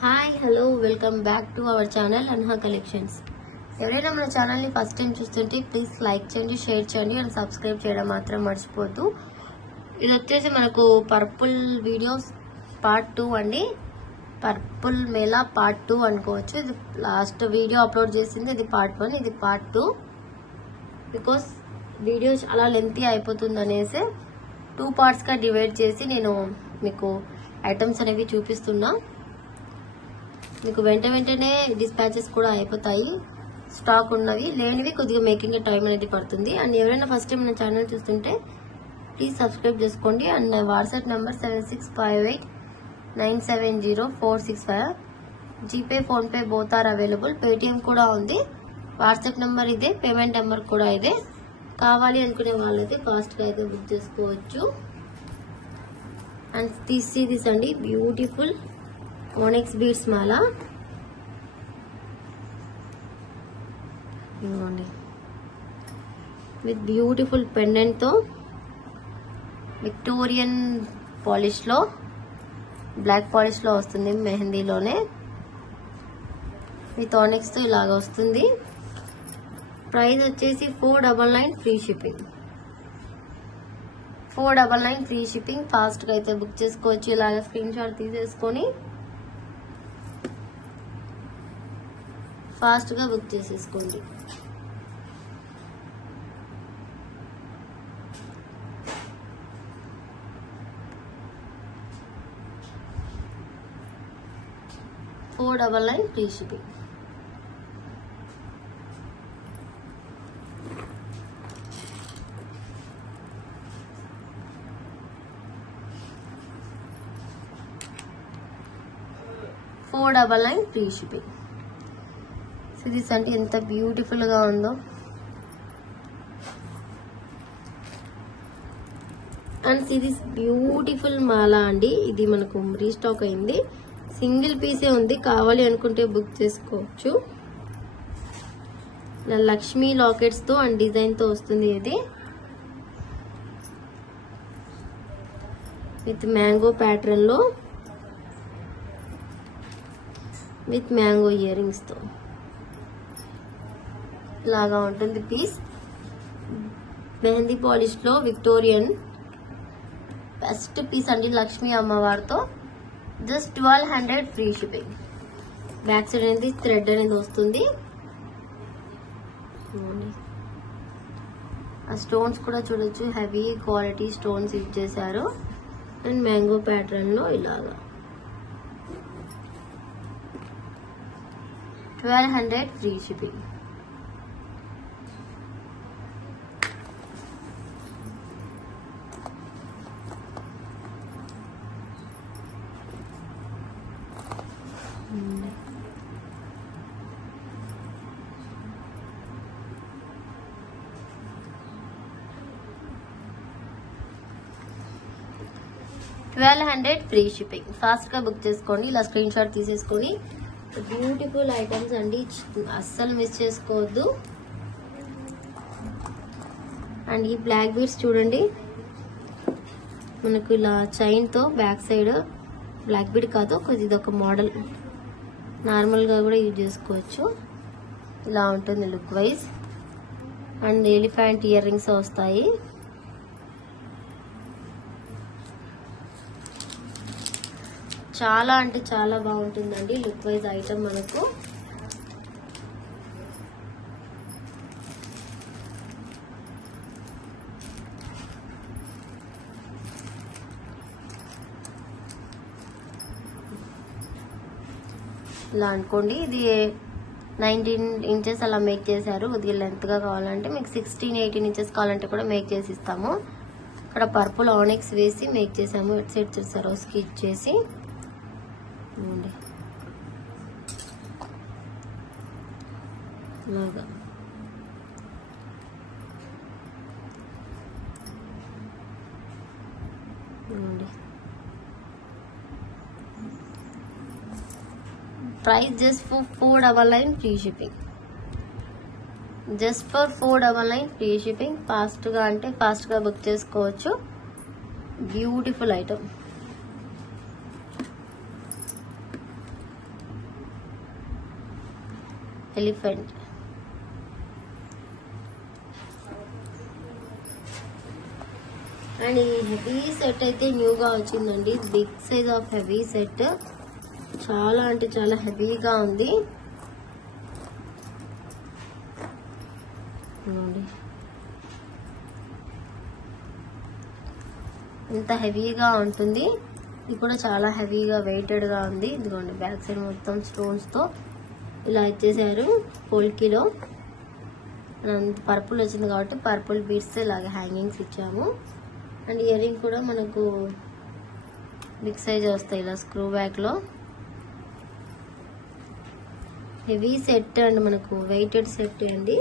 Hi hello welcome back to our channel Anha collections. ఎవరైనా మన ఛానల్ని ఫస్ట్ టైం చూస్తుంటే ప్లీజ్ లైక్ చేయండి, షేర్ చేయండి అండ్ సబ్స్క్రైబ్ చేయడం మాత్రం మర్చిపోద్దు. ఇది వచ్చేసి మనకు పర్పుల్ వీడియోస్ పార్ట్ 2 అండి. పర్పుల్ మేళా పార్ట్ 2 అనుకోవచ్చు. ఇది లాస్ట్ వీడియో అప్లోడ్ చేసింది, ఇది పార్ట్ 1, ఇది పార్ట్ 2. బికాస్ వీడియో చాలా లెంతీ అయిపోతుంది అనేసి 2 పార్ట్స్గా డివైడ్ చేసి నేను మీకు ఐటమ్స్ అనేవి చూపిస్తున్నా. మీకు వెంటనే డిస్పాచెస్ కూడా అయిపోతాయి. స్టాక్ ఉన్నవి, లేనివి కొద్దిగా మేకింగ్ టైం అనేది పడుతుంది. అండ్ ఎవరైనా ఫస్ట్ టైం మన ఛానల్ చూస్తుంటే ప్లీజ్ సబ్స్క్రైబ్ చేసుకోండి. అండ్ నా WhatsApp number 7658970465. GPay, PhonePe both are available. Paytm కూడా ఉంది. వాట్సాప్ నెంబర్ ఇదే, పేమెంట్ నెంబర్ కూడా ఇదే. కావాలి అనుకునే వాళ్ళైతే ఫాస్ట్గా అయితే బుక్ చేసుకోవచ్చు. అండ్ దిస్ అండి బ్యూటిఫుల్ మోనెక్స్ బీడ్స్ మాల. ఇవ్వండి విత్ బ్యూటిఫుల్ పెండెంట్ తో విక్టోరియన్ పాలిష్ లో, బ్లాక్ పాలిష్ లో వస్తుంది, మెహందీలోనే విత్ ఆనెక్స్ తో ఇలాగ వస్తుంది. ప్రైస్ వచ్చేసి 499 free shipping. 499 free shipping. Fast గా అయితే బుక్ చేసుకోవచ్చు. ఇలాగ స్క్రీన్ షాట్ తీసేసుకొని ఫాస్ట్ గా బుక్ చేసేసుకోండి. $499 free shipping. $499 free shipping. Series అంటే ఎంత బ్యూటిఫుల్ గా ఉందో. అండ్ సిరీస్ బ్యూటిఫుల్ మాల అండి. ఇది మనకు రీస్టాక్ అయింది, సింగిల్ పీసే ఉంది. కావాలి అనుకుంటే బుక్ చేసుకోవచ్చు. లక్ష్మీ లాకెట్స్ తో అండ్ డిజైన్ తో వస్తుంది. ఇది విత్ మ్యాంగో ప్యాటర్న్ లో, విత్ మ్యాంగో ఇయర్ రింగ్స్ తో లాగా ఉంటుంది పీస్. మెహందీ పాలిష్ లో విక్టోరియన్ బెస్ట్ పీస్ అండి. లక్ష్మీ అమ్మవారితో just 1200 free shipping. Back side అనేది థ్రెడ్ అనేది వస్తుంది. ఆ స్టోన్స్ కూడా చూడొచ్చు, హెవీ క్వాలిటీ స్టోన్స్ యూజ్ చేశారు. అండ్ మ్యాంగో ప్యాటర్న్ లో ఇలాగా 1200 free shipping. $1200 free shipping. Fast గా బుక్ చేసుకోండి. ఇలా స్క్రీన్ షాట్ తీసేసుకొని బ్యూటిఫుల్ ఐటమ్స్ అండి, అస్సలు మిస్ చేసుకోవద్దు. అండ్ ఈ బ్లాక్ బీడ్స్ చూడండి, మనకు ఇలా చైన్ తో బ్యాక్ సైడ్ బ్లాక్ బీడ్ కాదు, ఇది ఒక మోడల్, నార్మల్ గా కూడా యూజ్ చేసుకోవచ్చు. ఇలా ఉంటుంది look wise. And elephant ear rings వస్తాయి. చాలా అంటే చాలా బాగుంటుందండి లుక్ వైజ్ ఐటమ్. మనకు ఇలా అనుకోండి, ఇది 19 ఇంచెస్ అలా మేక్ చేశారు. కొద్దిగా లెంత్ గా కావాలంటే మీకు 16-18 ఇంచెస్ కావాలంటే కూడా మేక్ చేసి ఇస్తాము. ఇక్కడ పర్పుల్ ఆనెక్స్ వేసి మేక్ చేసాము. ఇటు సైడ్ చూసారు స్కిచ్ చేసి. ఇలాగా price just for 499 free shipping. Just for 499 free shipping. Fast గా అంటే ఫాస్ట్ గా బుక్ చేసుకోవచ్చు. Beautiful item. ఎలిఫెంట్. అండ్ ఈ హెవీ సెట్ అయితే న్యూగా వచ్చిందండి. Big size of heavy set, చాలా అంటే చాలా హెవీగా ఉంది. ఇంత హెవీగా ఉంటుంది. ఇది కూడా చాలా హెవీగా వెయిటెడ్ గా ఉంది. ఇదిగోండి బ్యాక్ సైడ్ మొత్తం స్టోన్స్ తో ఇలా ఇచ్చేసారు. పోల్కీలో పర్పుల్ వచ్చింది కాబట్టి పర్పుల్ బీడ్స్ ఇలాగే హ్యాంగింగ్స్ ఇచ్చాము. అండ్ ఇయర్ రింగ్ కూడా మనకు బిగ్ సైజ్ వస్తాయి ఇలా స్క్రూ బ్యాక్ లో. హెవీ సెట్ అండ్ మనకు వెయిటెడ్ సెట్ అండి.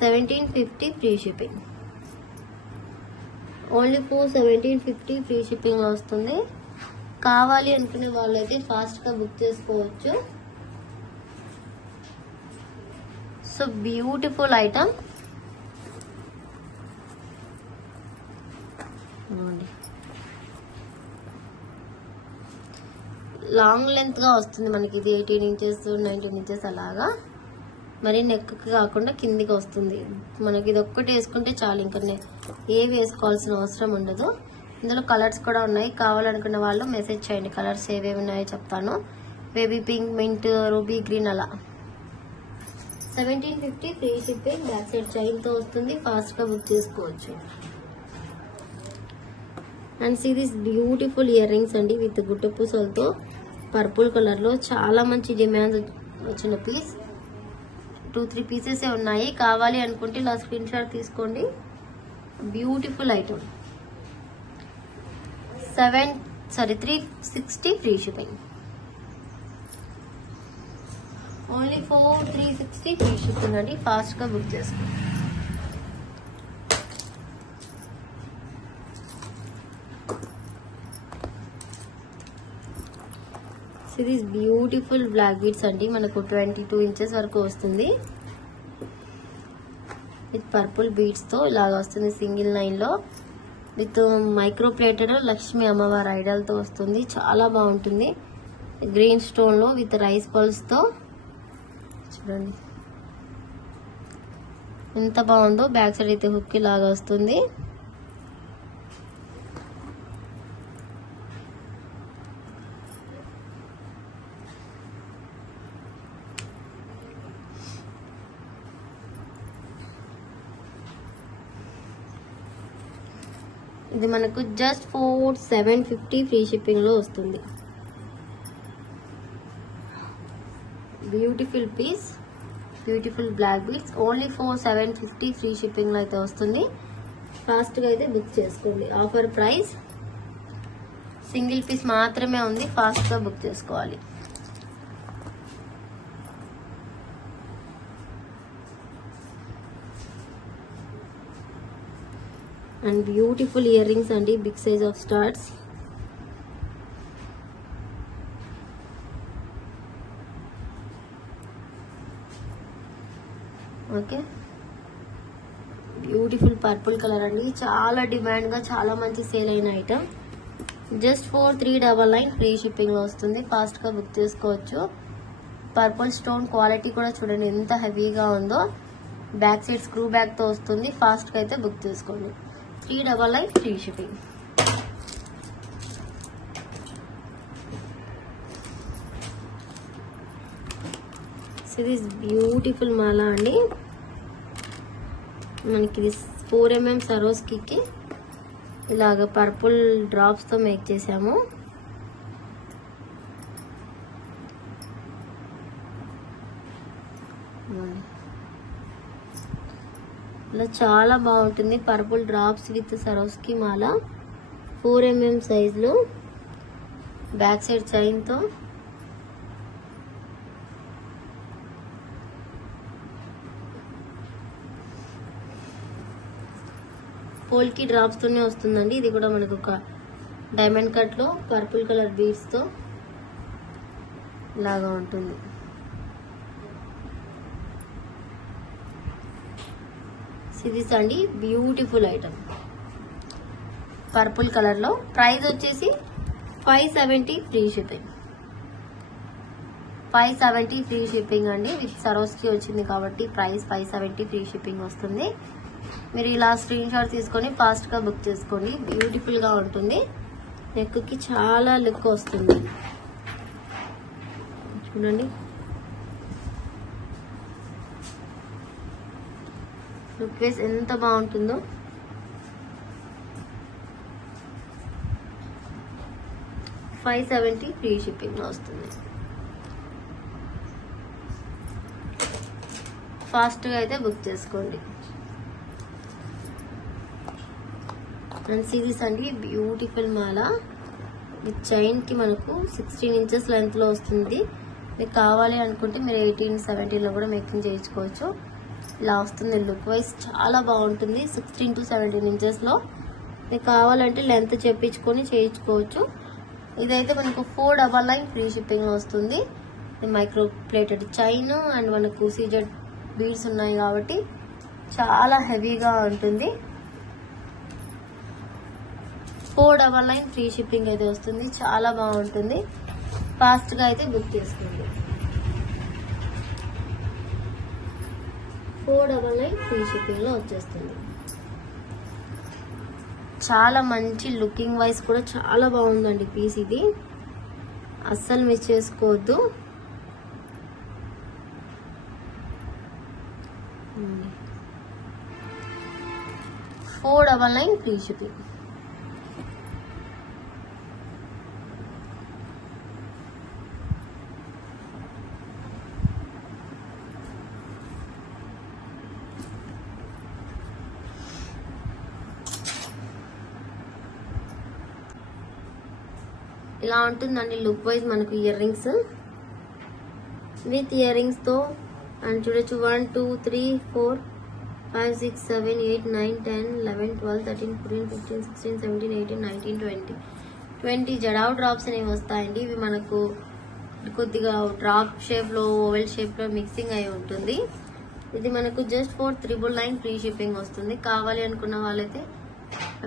1750 free shipping. Only for 1750 free shipping లో వస్తుంది. కావాలి అనుకునే వాళ్ళైతే ఫాస్ట్ గా బుక్ చేసుకోవచ్చు. So beautiful item. Long length గా వస్తుంది మనకి. ఇది 18 ఇంచెస్ 19 ఇంచెస్ అలాగా. మరి నెక్ కాకుండా కిందికి వస్తుంది మనకి. ఇది ఒక్కటి వేసుకుంటే చాలు, ఇంకా ఏ వేసుకోవాల్సిన అవసరం ఉండదు. ఇందులో కలర్స్ కూడా ఉన్నాయి. కావాలనుకున్న వాళ్ళు మెసేజ్ చేయండి, కలర్స్ ఏవేవి ఉన్నాయో చెప్తాను. Baby pink, mint, ruby green అలా. 1750 free shipping. Back side chain తో వస్తుంది. ఫాస్ట్ గా బుక్ చేసుకోవచ్చు. And see this beautiful earrings అండి విత్ గుట్ట పూసలతో పర్పుల్ కలర్ లో. చాలా మంచి డిమాండ్ వచ్చిన పీస్. 2-3 పీసెస్ ఉన్నాయి. కావాలి అనుకుంటే ఇలా స్క్రీన్ షాట్ తీసుకోండి. Beautiful item. 360 free shipping. Only for 360 free shipping అండి. ఫాస్ట్ గా బుక్ చేసుకోండి. ఇది బ్యూటిఫుల్ బ్లాక్ బీడ్స్ అండి. మనకు 22 ఇంచెస్ వరకు వస్తుంది. విత్ పర్పుల్ బీడ్స్ తో ఇలాగ వస్తుంది. సింగిల్ లైన్ లో విత్ మైక్రో ప్లేటెడ్ లక్ష్మీ అమ్మవారి ఐడల్ తో వస్తుంది. చాలా బాగుంటుంది. గ్రీన్ స్టోన్ లో విత్ రైస్ పల్స్ తో చూడండి ఎంత బాగుందో. బ్యాక్ సైడ్ అయితే హుక్ లాగా వస్తుంది. ఇది మనకు జస్ట్ ఫర్ 750 ఫ్రీ షిప్పింగ్ లో వస్తుంది. Beautiful piece, beautiful black beads. Only for 750 free shipping లో అయితే వస్తుంది. ఫాస్ట్ గా అయితే బుక్ చేసుకోండి. Offer price. సింగిల్ పీస్ మాత్రమే ఉంది. ఫాస్ట్ గా బుక్ చేసుకోవాలి. అండ్ బ్యూటిఫుల్ ఇయర్ రింగ్స్ అండి. Big size of stars. Okay, beautiful purple colour అండి. చాలా డిమాండ్ గా చాలా మంచి సేల్ అయిన item. Just for 399 free shipping లో వస్తుంది. ఫాస్ట్ గా బుక్ చేసుకోవచ్చు. పర్పుల్ స్టోన్ క్వాలిటీ కూడా చూడండి ఎంత హెవీగా ఉందో. బ్యాక్ సైడ్ స్క్రూ బ్యాక్ తో వస్తుంది. ఫాస్ట్ గా అయితే బుక్ చేసుకోండి. 399 ఫ్రీ షిప్పింగ్. ఇది బ్యూటిఫుల్ మాల అండి. మనకి ఇది 4mm సరోస్కి ఇలాగ పర్పుల్ డ్రాప్స్ తో మేక్ చేసాము. ఇలా చాలా బాగుంటుంది. Purple drops with సరోస్కి Mala 4mm size లో. బ్యాక్ సైడ్ చైన్ తో పోల్కి డ్రాప్స్ తోనే వస్తుందండి. ఇది కూడా మనకు ఒక డైమండ్ కట్ లో పర్పుల్ కలర్ బీడ్స్ తో ఇలాగా ఉంటుంది. సిరీస్ అండి. బ్యూటిఫుల్ ఐటమ్ పర్పుల్ కలర్ లో. ప్రైస్ వచ్చేసి 570 ఫ్రీ షిప్పింగ్. 570 ఫ్రీ షిప్పింగ్ అండి. విత్ సరోస్కి వచ్చింది కాబట్టి ప్రైస్ 570 ఫ్రీ షిప్పింగ్ వస్తుంది. మీరు ఇలా స్క్రీన్ షాట్ తీసుకొని ఫాస్ట్ గా బుక్ చేసుకోండి. బ్యూటిఫుల్ గా ఉంటుంది. నెక్ కి చాలా లుక్ వస్తుంది. చూడండి లుక్ వేస్ ఎంత బాగుంటుందో. $570 ఫ్రీ షిప్పింగ్ లో వస్తుంది. ఫాస్ట్ గా అయితే బుక్ చేసుకోండి. అండ్ సిరీస్ అండి బ్యూటిఫుల్ మాల విత్ చైన్ కి మనకు 16 ఇంచెస్ లెంత్ లో వస్తుంది. మీకు కావాలి అనుకుంటే మీరు 18, 17 లో కూడా మేకింగ్ చేయించుకోవచ్చు. ఇలా వస్తుంది. లుక్ వైజ్ చాలా బాగుంటుంది. 16 to 17 ఇంచెస్ లో మీకు కావాలంటే లెంత్ చెప్పించుకొని చేయించుకోవచ్చు. ఇదైతే మనకు 499 ఫ్రీ షిప్పింగ్ వస్తుంది. మైక్రో ప్లేటెడ్ చైన్ అండ్ మనకు సీజెడ్ బీడ్స్ ఉన్నాయి కాబట్టి చాలా హెవీగా ఉంటుంది. 499 ఫ్రీ షిప్పింగ్ అయితే వస్తుంది. చాలా బాగుంటుంది. ఫాస్ట్ గా అయితే బుక్ చేసుకోండి. 499 ఫ్రీ షిప్పింగ్ లో వచ్చేస్తుంది. చాలా మంచి లుకింగ్ వైజ్ కూడా చాలా బాగుందండి పీస్. ఇది అస్సలు మిస్ చేసుకోవద్దు. 499 ఫ్రీ షిప్పింగ్. ఇలా ఉంటుందండి లుక్ వైజ్. మనకు ear rings with ear rings తో అండ్ చూడొచ్చు 1 2 3 4 5 6 7 8 9 10 11 12 13 14 15 16 17 18 19 20 జడావ్ డ్రాప్స్ అనేవి వస్తాయండి. ఇవి మనకు కొద్దిగా డ్రాప్ షేప్ లో ఓవెల్ షేప్ లో మిక్సింగ్ అయి ఉంటుంది. ఇది మనకు జస్ట్ 499 ఫ్రీ షిప్పింగ్ వస్తుంది. కావాలి అనుకున్న వాళ్ళైతే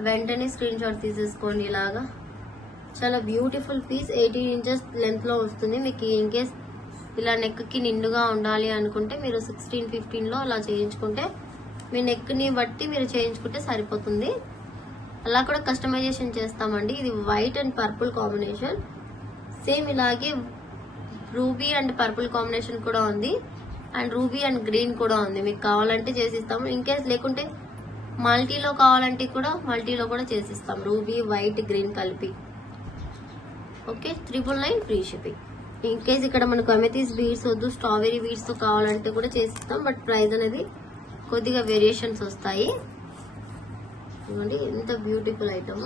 వెంటనే స్క్రీన్ షాట్ తీసేసుకోండి. ఇలాగా చాలా బ్యూటిఫుల్ పీస్. 18 ఇంచెస్ లెంత్ లో వస్తుంది. మీకు ఇన్ కేస్ ఇలా నెక్ కి నిండుగా ఉండాలి అనుకుంటే మీరు 16, 15 లో అలా చేయించుకుంటే మీ నెక్ ని బట్టి మీరు చేయించుకుంటే సరిపోతుంది. అలా కూడా కస్టమైజేషన్ చేస్తామండి. ఇది white and purple combination. Same ఇలాగే రూబీ అండ్ పర్పుల్ కాంబినేషన్ కూడా ఉంది. అండ్ రూబీ అండ్ గ్రీన్ కూడా ఉంది. మీకు కావాలంటే చేసిస్తాము. ఇన్ కేస్ లేకుంటే మల్టీలో కావాలంటే కూడా మల్టీలో కూడా చేసిస్తాం. రూబీ, వైట్, గ్రీన్ కలిపి. Okay 999 free shipping. In case ఇక్కడ మనకు అమెథిస్ బీడ్స్ వద్దు, స్ట్రాబెరీ బీడ్స్ తో కావాలంటే కూడా చేసిస్తాం. బట్ ప్రైస్ అనేది కొద్దిగా వేరియేషన్స్ వస్తాయి. చూడండి ఎంత బ్యూటిఫుల్ ఐటమ్.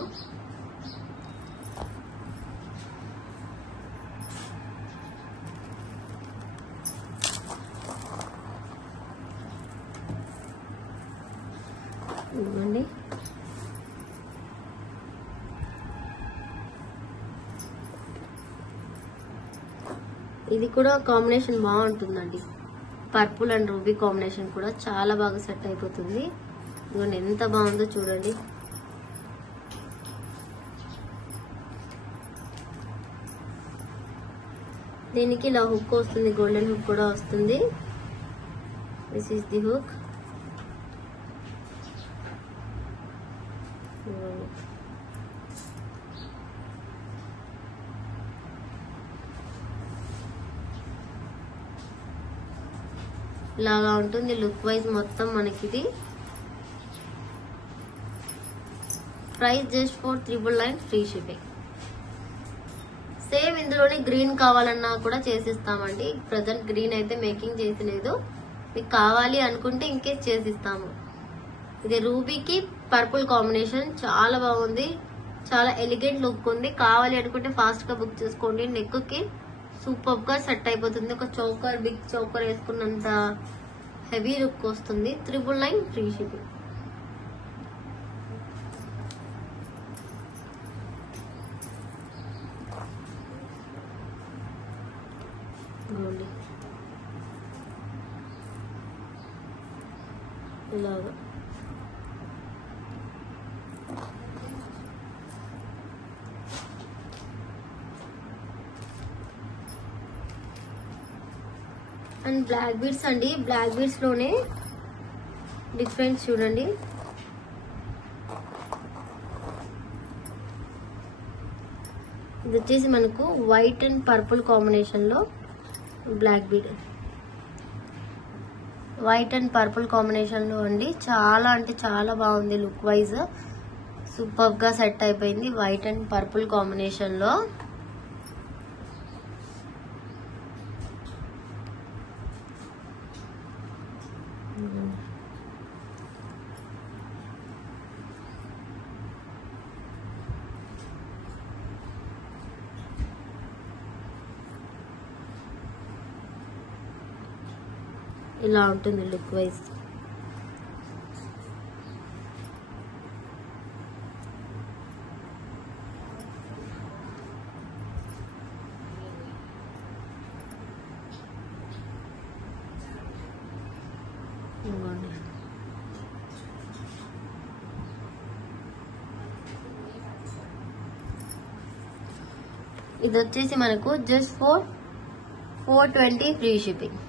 చూడండి ఇది కూడా కాంబినేషన్ బాగుంటుందండి. పర్పుల్ అండ్ రూబీ కాంబినేషన్ కూడా చాలా బాగా సెట్ అయిపోతుంది. ఇదిగోండి ఎంత బాగుందో చూడండి. దీనికి ఇలా హుక్ వస్తుంది. గోల్డెన్ హుక్ కూడా వస్తుంది. This is the hook. ఇలాగా ఉంటుంది లుక్ వైజ్ మొత్తం మనకి. ఇది price just 499 free shipping. Same ఇందులోనే గ్రీన్ కావాలన్నా కూడా చేసిస్తామండి. ప్రజెంట్ గ్రీన్ అయితే మేకింగ్ చేసలేదు. మీకు కావాలి అనుకుంటే ఇంకేస్ చేసిస్తాము. ఇది రూబీకి పర్పుల్ కాంబినేషన్ చాలా బాగుంది. చాలా ఎలిగెంట్ లుక్ ఉంది. కావాలి అనుకుంటే ఫాస్ట్ గా బుక్ చేసుకోండి. నెక్ కి సూపర్ గా సెట్ అయిపోతుంది. ఒక చౌకర్, బిగ్ చౌకర్ వేసుకున్నంత హెవీ లుక్ వస్తుంది. 999 ఫ్రీ షిప్పింగ్. ఇలాగా అండ్ బ్లాక్ బీడ్స్ అండి, బ్లాక్ బీడ్స్ లోనే డిఫరెన్స్ చూడండి. ఇది వచ్చేసి మనకు వైట్ అండ్ పర్పుల్ కాంబినేషన్ లో black bead, white and purple combination లో అండి. చాలా అంటే చాలా బాగుంది, లుక్ వైజ్ సూపర్ గా సెట్ అయిపోయింది వైట్ అండ్ పర్పుల్ కాంబినేషన్ లో. ఇలా ఉంటుంది లుక్ వైజ్. ఇది వచ్చేసి మనకు just for 420 free shipping.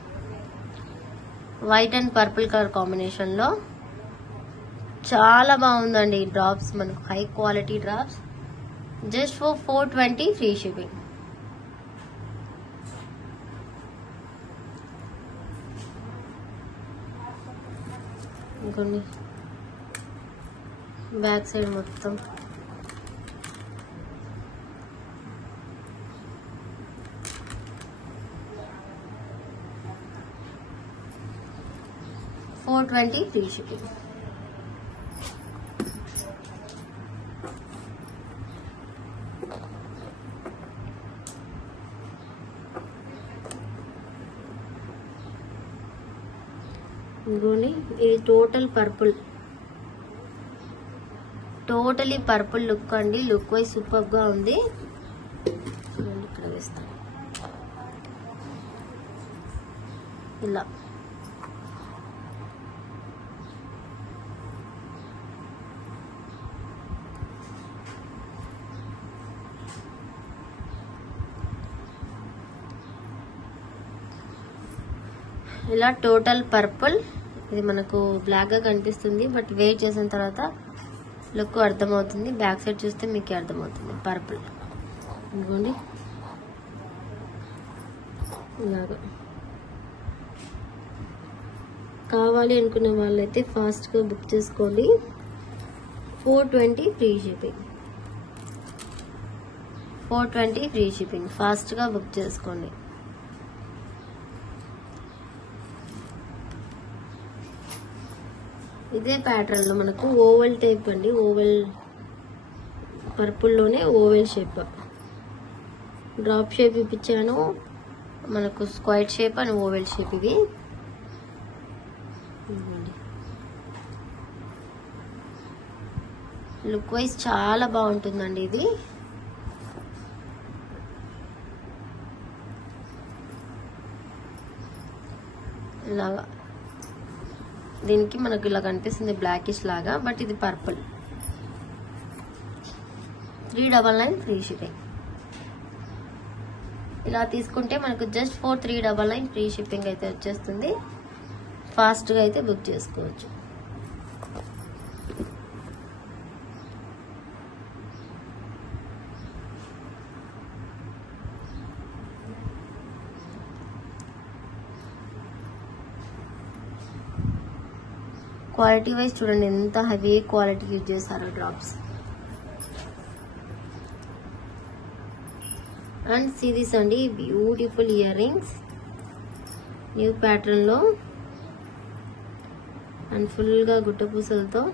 White and purple colour combination లో చాలా బాగుందండి ఈ డ్రాప్స్, మనకు high quality drops. Just for 420 free shipping. ఇంకొన్ని బ్యాక్ సైడ్ మొత్తం $420 ఫ్రీ షిప్పింగ్. ఇంకోండి ఇది total purple, totally purple look అండి. లుక్ వైజ్ సూపర్ గా ఉంది. ఇక్కడ వేస్తాను ఇలా. ఇలా టోటల్ పర్పుల్. ఇది మనకు బ్లాక్ గా కనిపిస్తుంది, బట్ వేర్ చేసిన తర్వాత లుక్ అర్థమవుతుంది. బ్యాక్ సైడ్ చూస్తే మీకు అర్థమవుతుంది పర్పుల్. ఇదిగోండి ఇలాగా. కావాలి అనుకున్న వాళ్ళైతే ఫాస్ట్ గా బుక్ చేసుకోండి. 420 free shipping. 420 free shipping. Fast గా బుక్ చేసుకోండి. ఇదే ప్యాటర్న్ లో మనకు ఓవెల్ టైప్ అండి, ఓవెల్ పర్పుల్ లోనే ఓవెల్ షేప్. డ్రాప్ షేప్ ఇప్పించాను, మనకు square shape and oval shape. ఇవి లుక్ వైజ్ చాలా బాగుంటుందండి. ఇది ఇలాగా, దీనికి మనకు ఇలా కనిపిస్తుంది బ్లాకిష్ లాగా, బట్ ఇది పర్పుల్. 399 free shipping. ఇలా తీసుకుంటే మనకు జస్ట్ ఫర్ 399 ఫ్రీ షిప్పింగ్ అయితే వచ్చేస్తుంది. ఫాస్ట్ గా అయితే బుక్ చేసుకోవచ్చు. క్వాలిటీ వైజ్ చూడండి ఎంత హెవీ క్వాలిటీ యూజ్ చేశారో డ్రాప్స్. అండ్ సిరీస్ అండి, beautiful ear rings new pattern లో అండ్ ఫుల్ గా గుట్ట పూసలతో.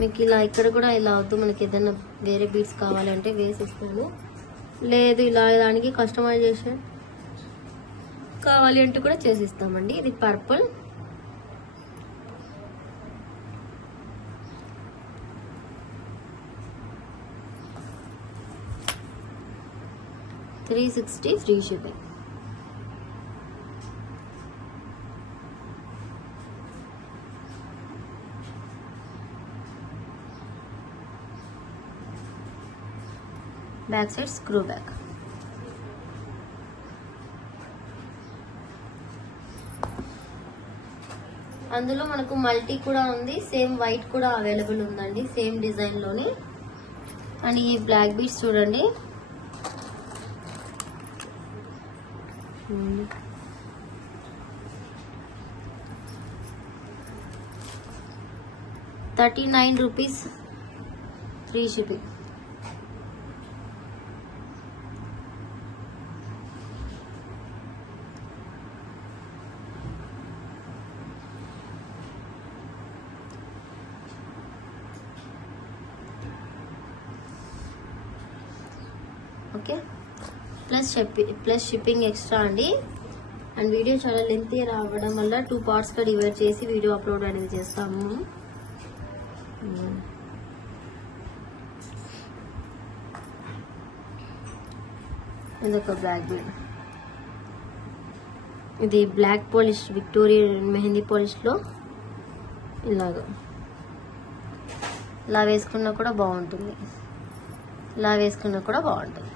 మీకు ఇలా ఇక్కడ కూడా ఇలా వద్దు, మనకి ఏదైనా వేరే బీడ్స్ కావాలంటే వేసిస్తాను. లేదు ఇలా దానికి కస్టమైజేషన్ కావాలి అంటే కూడా చేసిస్తామండి. ఇది purple. $360 free shipping. Back side screw back. అందులో మనకు మల్టీ కూడా ఉంది, సేమ్ వైట్ కూడా అవైలబుల్ ఉందండి, సేమ్ డిజైన్ లోని. అండ్ ఈ బ్లాక్ బీడ్స్ చూడండి, ₹39 free shipping. Okay, plus shipping extra అండి. అండ్ వీడియో చాలా లెంతీ రావడం వల్ల 2 పార్ట్స్గా డివైడ్ చేసి వీడియో అప్లోడ్ అనేది చేస్తాము. ఇదొక బ్లాక్ బీడ్, ఇది బ్లాక్ పాలిష్ విక్టోరియన్ మెహందీ పాలిష్లో ఇలా వేసుకున్నా కూడా బాగుంటుంది, ఇలా వేసుకున్నా కూడా బాగుంటుంది.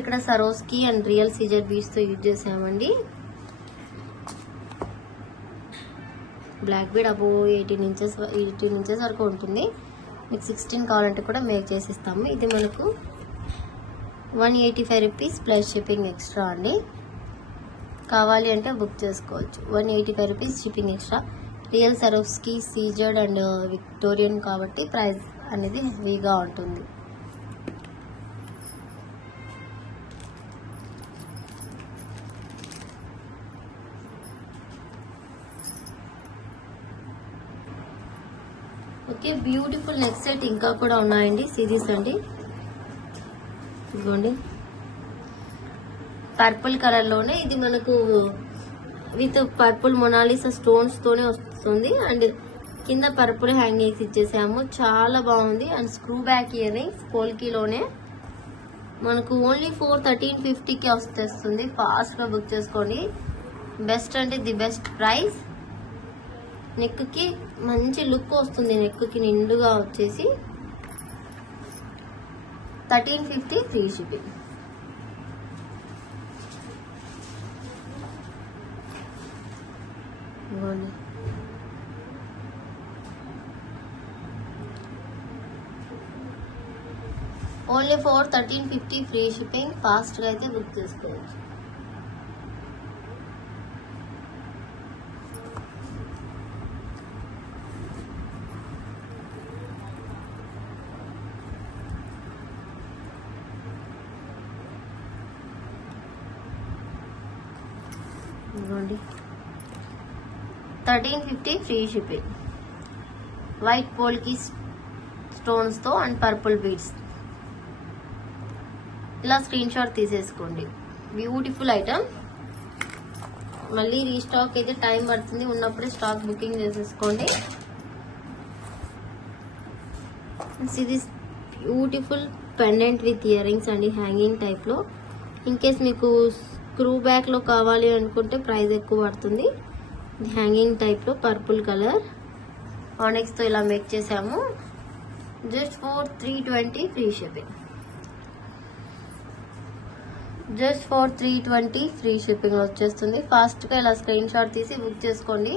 ఇక్కడ సరోస్కి అండ్ రియల్ సీజర్ బీడ్స్ తో యూజ్ చేసామండి. బ్లాక్ బీడ్ అబో 18 ఇంచెస్ వరకు ఉంటుంది. మీకు 16 కావాలంటే కూడా మేక్ చేసిస్తాము. ఇది మనకు ₹185 ప్లస్ షిప్పింగ్ ఎక్స్ట్రా అండి. కావాలి అంటే బుక్ చేసుకోవచ్చు. ₹185 షిప్పింగ్ ఎక్స్ట్రా. రియల్ సరోస్కి, సీజర్డ్ అండ్ విక్టోరియన్ కాబట్టి ప్రైస్ అనేది హెవీగా ఉంటుంది. ఓకే, బ్యూటిఫుల్ నెక్ సెట్ ఇంకా కూడా ఉన్నాయండి, సిరీస్ అండి. ఇదిగోండి పర్పుల్ కలర్ లోనే, ఇది మనకు విత్ పర్పుల్ మొనాలిసా స్టోన్స్ తోనే వస్తుంది. అండ్ కింద పర్పుల్ హ్యాంగింగ్స్ ఇచ్చేసాము, చాలా బాగుంది. And screw back earrings పోల్కీలోనే మనకు ఓన్లీ 1350కి వస్తుంది. ఫాస్ట్ గా బుక్ చేసుకోండి. బెస్ట్ అంటే ది బెస్ట్ ప్రైస్. నెక్ కి మంచి లుక్ వస్తుంది, నెక్ కి నిండుగా వచ్చేసి 1350 free shipping. Only 1350 free shipping. Fast గా అయితే బుక్ చేసుకోవచ్చు. ఇదిగోండి 1350 ఫ్రీ షిప్పింగ్. వైట్ పోల్కి స్టోన్స్ తో అండ్ పర్పుల్ బీడ్స్. ఇలా స్క్రీన్ షాట్ తీసేసుకోండి. Beautiful item. మళ్ళీ రీస్టాక్ అయితే టైం పడుతుంది, ఉన్నప్పుడే స్టాక్ బుకింగ్ చేసేసుకోండి. ఇది beautiful pendant with ear rings అండి, హ్యాంగింగ్ టైప్ లో. ఇన్ కేస్ మీకు స్క్రూ బ్యాక్ లో కావాలి అనుకుంటే ప్రైస్ ఎక్కువ పడుతుంది. ఇది హ్యాంగింగ్ టైప్ లో పర్పుల్ కలర్ ఆనెక్స్ తో ఇలా మేక్ చేసాము. Just for 320 free shipping. Just for 320 free shipping వచ్చేస్తుంది. ఫాస్ట్ గా ఇలా స్క్రీన్ షాట్ తీసి బుక్ చేసుకోండి.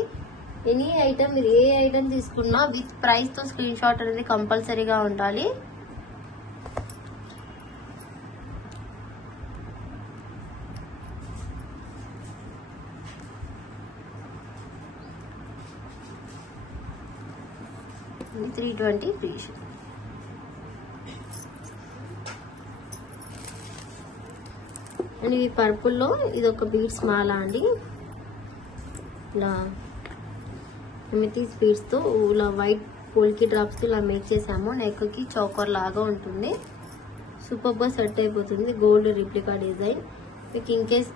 ఎనీ ఐటమ్, మీరు ఏ ఐటమ్ తీసుకున్నా విత్ ప్రైస్ తో స్క్రీన్ షాట్ అనేది కంపల్సరీగా ఉండాలి. $320 ఫ్రీ షిప్పింగ్. అండ్ ఇవి పర్పుల్లో ఇది ఒక బీడ్స్ మాల అండి. ఇలా ఎమితీస్ బీడ్స్ తో ఇలా వైట్ పోల్కి డ్రాప్స్ తో ఇలా మేక్ చేసాము. నెక్ కి చౌకర్ లాగా ఉంటుంది, సూపర్ గా సెట్ అయిపోతుంది. Gold replica design. మీకు ఇన్ కేస్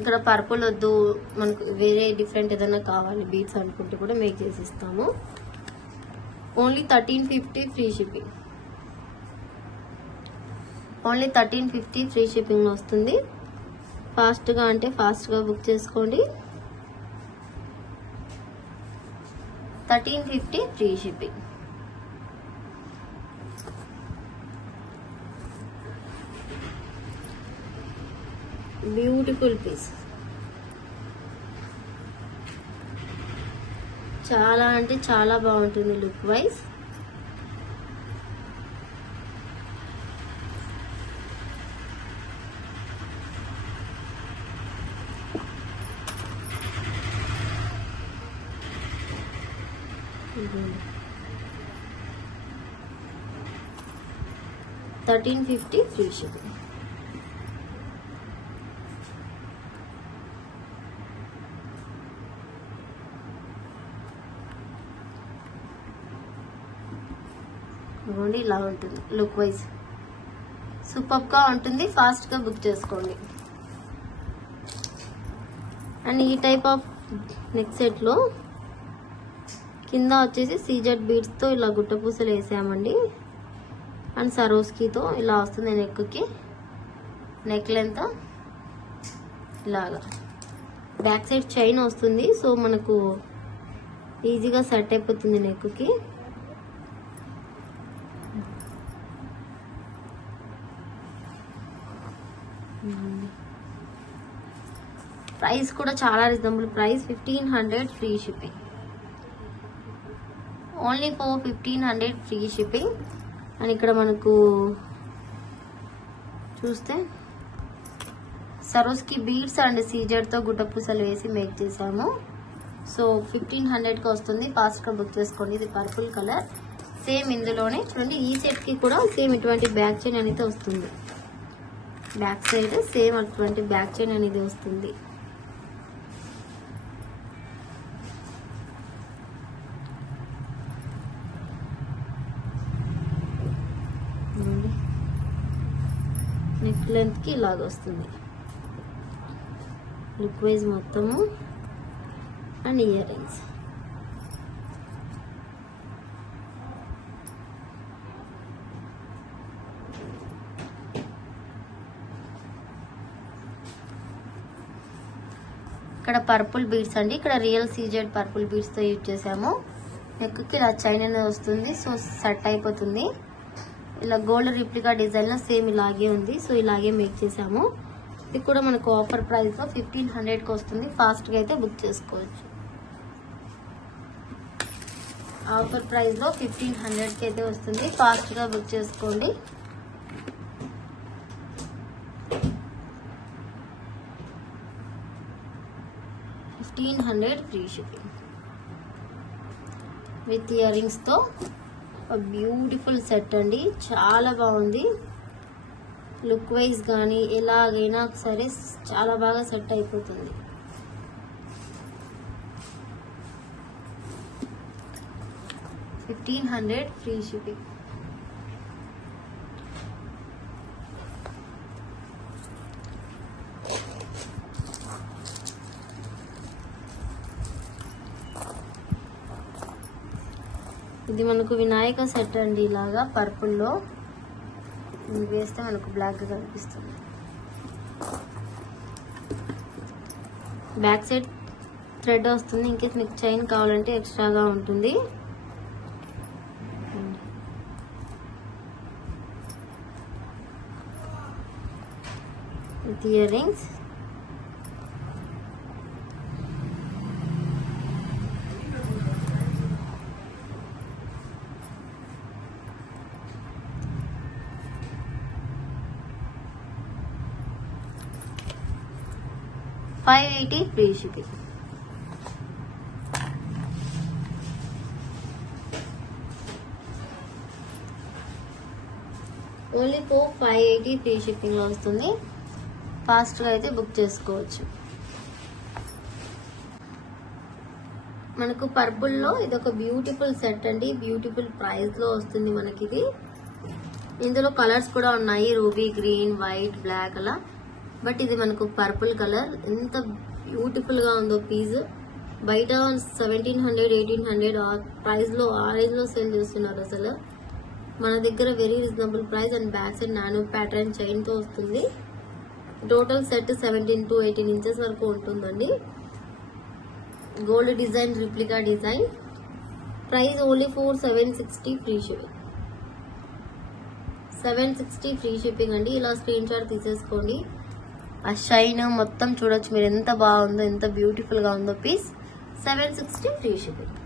ఇక్కడ పర్పుల్ వద్దు, మనకు వేరే డిఫరెంట్ ఏదైనా కావాలి బీడ్స్ అనుకుంటే కూడా మేక్ చేసి ఇస్తాము. Only 1350 free shipping. Only 1350 free shipping వస్తుంది. ఫాస్ట్ గా అంటే ఫాస్ట్ గా బుక్ చేసుకోండి. 1350 ఫ్రీ షిప్పింగ్. బ్యూటిఫుల్ పీస్, చాలా అంటే చాలా బాగుంటుంది లుక్ వైజ్. $1350 free shipping. ఇలా ఉంటుంది లుక్ వైజ్, సూపర్ గా ఉంటుంది. ఫాస్ట్ గా బుక్ చేసుకోండి. అండ్ ఈ టైప్ ఆఫ్ నెక్ సెట్ లో కింద వచ్చేసి సీజెడ్ బీడ్స్ తో ఇలా గుట్ట పూసలు వేసామండి. అండ్ సరోస్కీతో ఇలా వస్తుంది నెక్ కి. నెక్ లెంత్ ఇలాగా, బ్యాక్ సైడ్ చైన్ వస్తుంది. సో మనకు ఈజీగా సెట్ అయిపోతుంది నెక్ కి. ప్రైస్ కూడా చాలా reasonable price, 1500 free shipping. Only for 1500 free shipping. And ఇక్కడ మనకు చూస్తే సరోస్కి బీడ్స్ అండ్ సీజర్ తో గుట్ట పూసలు వేసి మేక్ చేసాము. సో 1500కి వస్తుంది. ఫాస్ట్ గా బుక్ చేసుకోండి. ఇది పర్పుల్ కలర్, సేమ్ ఇందులోనే చూడండి. ఈ సెట్ కి కూడా సేమ్ ఇటువంటి బ్యాక్ చైన్ అనేది వస్తుంది. బ్యాక్ సైడ్ సేమ్ అటువంటి బ్యాక్ చైన్ అనేది వస్తుంది. నెక్ లెంత్ కి ఇలాగ వస్తుంది లుక్ వైజ్ మొత్తము. అండ్ ఇయర్ రింగ్స్ ఇక్కడ పర్పుల్ బీడ్స్ అండి. ఇక్కడ రియల్ సీజెడ్ పర్పుల్ బీడ్స్ తో యూజ్ చేసాము. నెక్ కి ఇలా చైన్ అనేది వస్తుంది. సో సెట్ అయిపోతుంది. ఇలా గోల్డ్ రిప్లికా డిజైన్ లో సేమ్ ఇలాగే ఉంది. సో ఇలాగే మేక్ చేసాము. ఇది కూడా మనకు ఆఫర్ ప్రైస్ లో 1500కి వస్తుంది. ఫాస్ట్ గా అయితే బుక్ చేసుకోవచ్చు. ఆఫర్ ప్రైస్ లో 1500కి అయితే వస్తుంది. ఫాస్ట్ గా బుక్ చేసుకోండి. $1500 free shipping with ear rings తో. బ్యూటిఫుల్ సెట్ అండి, చాలా బాగుంది. లుక్ వైజ్ కానీ ఎలాగైనా సరే చాలా బాగా సెట్ అయిపోతుంది. $1500 ఫ్రీ షిప్పింగ్. ఇది మనకు వినాయక సెట్ అండి. ఇలాగా పర్పుల్ లో వేస్తే మనకు బ్లాక్ గా కనిపిస్తుంది. బ్యాక్ సైడ్ థ్రెడ్ వస్తుంది. ఇంకేస్ మీకు చైన్ కావాలంటే ఎక్స్ట్రాగా ఉంటుంది. With ear rings. $580 free shipping. Only for 580 free shipping లో వస్తుంది. ఫాస్ట్ గా అయితే బుక్ చేసుకోవచ్చు. మనకు పర్పుల్ లో ఇది ఒక బ్యూటిఫుల్ సెట్ అండి. బ్యూటిఫుల్ ప్రైస్ లో వస్తుంది మనకి ఇది. ఇందులో కలర్స్ కూడా ఉన్నాయి, రూబీ గ్రీన్, వైట్, బ్లాక్ అలా. బట్ ఇది మనకు పర్పుల్ కలర్. ఎంత బ్యూటిఫుల్ గా ఉందో పీస్. బయట 1700, 1800 ప్రైస్ లో ఆ రేంజ్ లో సేల్ చేస్తున్నారు. అసలు మన దగ్గర very reasonable price. And back side nano pattern chain తో వస్తుంది. టోటల్ సెట్ 17 to 18 ఇంచెస్ వరకు ఉంటుందండి. Gold design, replica design. Price only for 760 free shipping. 760 free shipping అండి. ఇలా స్క్రీన్ షాట్ తీసేసుకోండి. ఆ షైన్ మొత్తం చూడొచ్చు మీరు, ఎంత బాగుందో, ఎంత బ్యూటిఫుల్ గా ఉందో పీస్. 760 free shipping.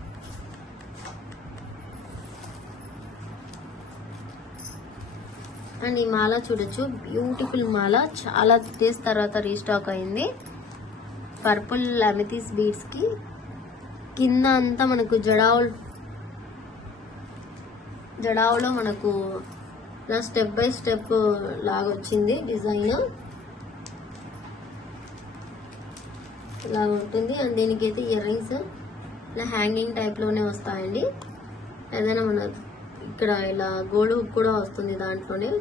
అండ్ ఈ మాల చూడొచ్చు, బ్యూటిఫుల్ మాల, చాలా డేస్ తర్వాత రీస్టాక్ అయింది. పర్పుల్ అమెథిస్ బీడ్స్ కి కింద అంతా మనకు జడావులో మనకు స్టెప్ బై స్టెప్ లాగా వచ్చింది డిజైన్, ఇలా ఉంటుంది. అండ్ దీనికైతే ఇయర్ రింగ్స్ ఇలా హ్యాంగింగ్ టైప్ లోనే వస్తాయండి. ఏదైనా మన ఇక్కడ ఇలా గోల్డ్ హుక్ కూడా వస్తుంది దాంట్లోనే.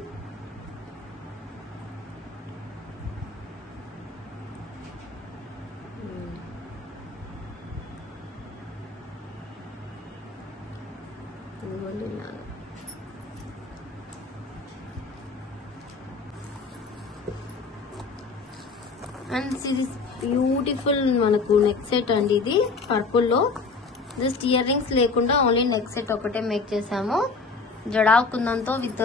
అండ్ సిరీస్ బ్యూటిఫుల్ మనకు నెక్ సెట్ అండి, ఇది పర్పుల్ లో. జస్ట్ ఇయర్ రింగ్స్ లేకుండా ఓన్లీ నెక్ సెట్ ఒకటే మేక్ చేసాము. జడావ్ కుందంతో విత్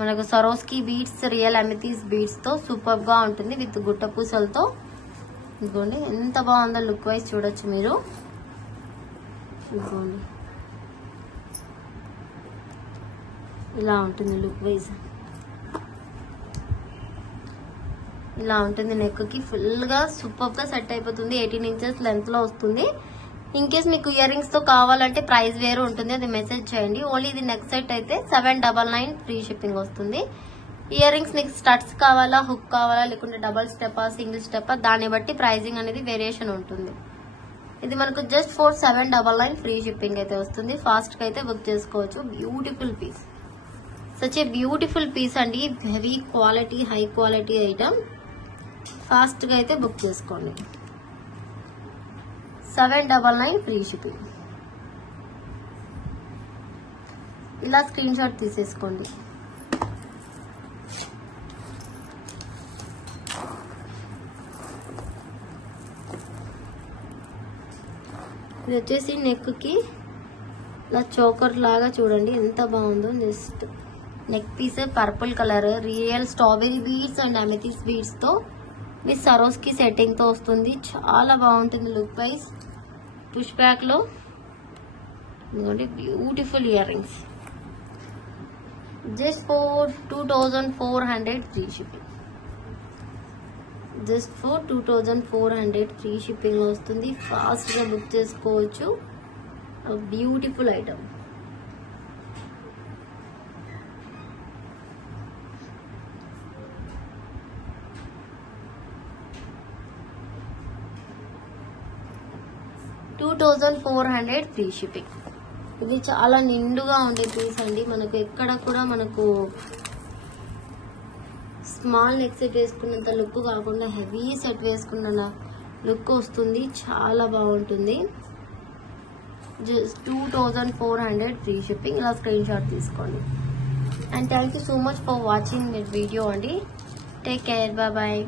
మనకు సరోస్కి బీడ్స్, రియల్ అమెథిస్ బీడ్స్ తో సూపర్ గా ఉంటుంది, విత్ గుట్ట పూసలతో. ఇదిగోండి ఎంత బాగుందో లుక్ వైజ్ చూడొచ్చు మీరు. ఇదిగోండి ఇలా ఉంటుంది లుక్ వైజ్, ఇలా ఉంటుంది. నెక్ కి ఫుల్ గా సూపర్ గా సెట్ అయిపోతుంది. 18 ఇంచెస్ లెంత్ లో వస్తుంది. ఇన్ కేస్ మీకు ఇయర్ రింగ్స్ తో కావాలంటే ప్రైస్ వేరు ఉంటుంది, అది మెసేజ్ చేయండి. ఓన్లీ ఇది నెక్ సెట్ అయితే 799 ఫ్రీ షిప్పింగ్ వస్తుంది. ఇయర్ రింగ్స్ మీకు స్టడ్స్ కావాలా, హుక్ కావాలా, లేకుంటే డబల్ స్టెప్పా, సింగిల్ స్టెప్పా, దాన్ని బట్టి ప్రైజింగ్ అనేది వేరియేషన్ ఉంటుంది. ఇది మనకు జస్ట్ 799 ఫ్రీ షిప్పింగ్ అయితే వస్తుంది. ఫాస్ట్ గా అయితే బుక్ చేసుకోవచ్చు. Beautiful piece, such a beautiful piece అండి, heavy quality, high quality item. Fast గా అయితే బుక్ చేసుకోండి. 799 ఫ్రీ షిప్పింగ్. ఇలా స్క్రీన్ షాట్ తీసేసుకోండి. ఇది వచ్చేసి నెక్ కి ఇలా చోకర్ లాగా చూడండి ఎంత బాగుందో. Just neckpiece purple colour, real strawberry beads and amethyst beads తో విత్ సరోస్కి సెట్టింగ్ తో వస్తుంది. చాలా బాగుంటుంది లుక్ వైజ్. పుష్ బ్యాక్ లో ఇదిగోండి beautiful ear rings. Just for 2400 free shipping. Just for 2400 free shipping లో వస్తుంది. ఫాస్ట్ గా బుక్ చేసుకోవచ్చు. Beautiful item. $2,400 free shipping. ఇది చాలా నిండుగా ఉండే పీస్ అండి. మనకు ఎక్కడ కూడా మనకు స్మాల్ నెక్ సెట్ వేసుకున్నంత లుక్ కాకుండా హెవీ సెట్ వేసుకున్న లుక్ వస్తుంది. చాలా బాగుంటుంది. Just 2400 free shipping. ఇలా స్క్రీన్ షాట్ తీసుకోండి. And thank you so much for watching మీ వీడియో అండి. Take care, bye bye.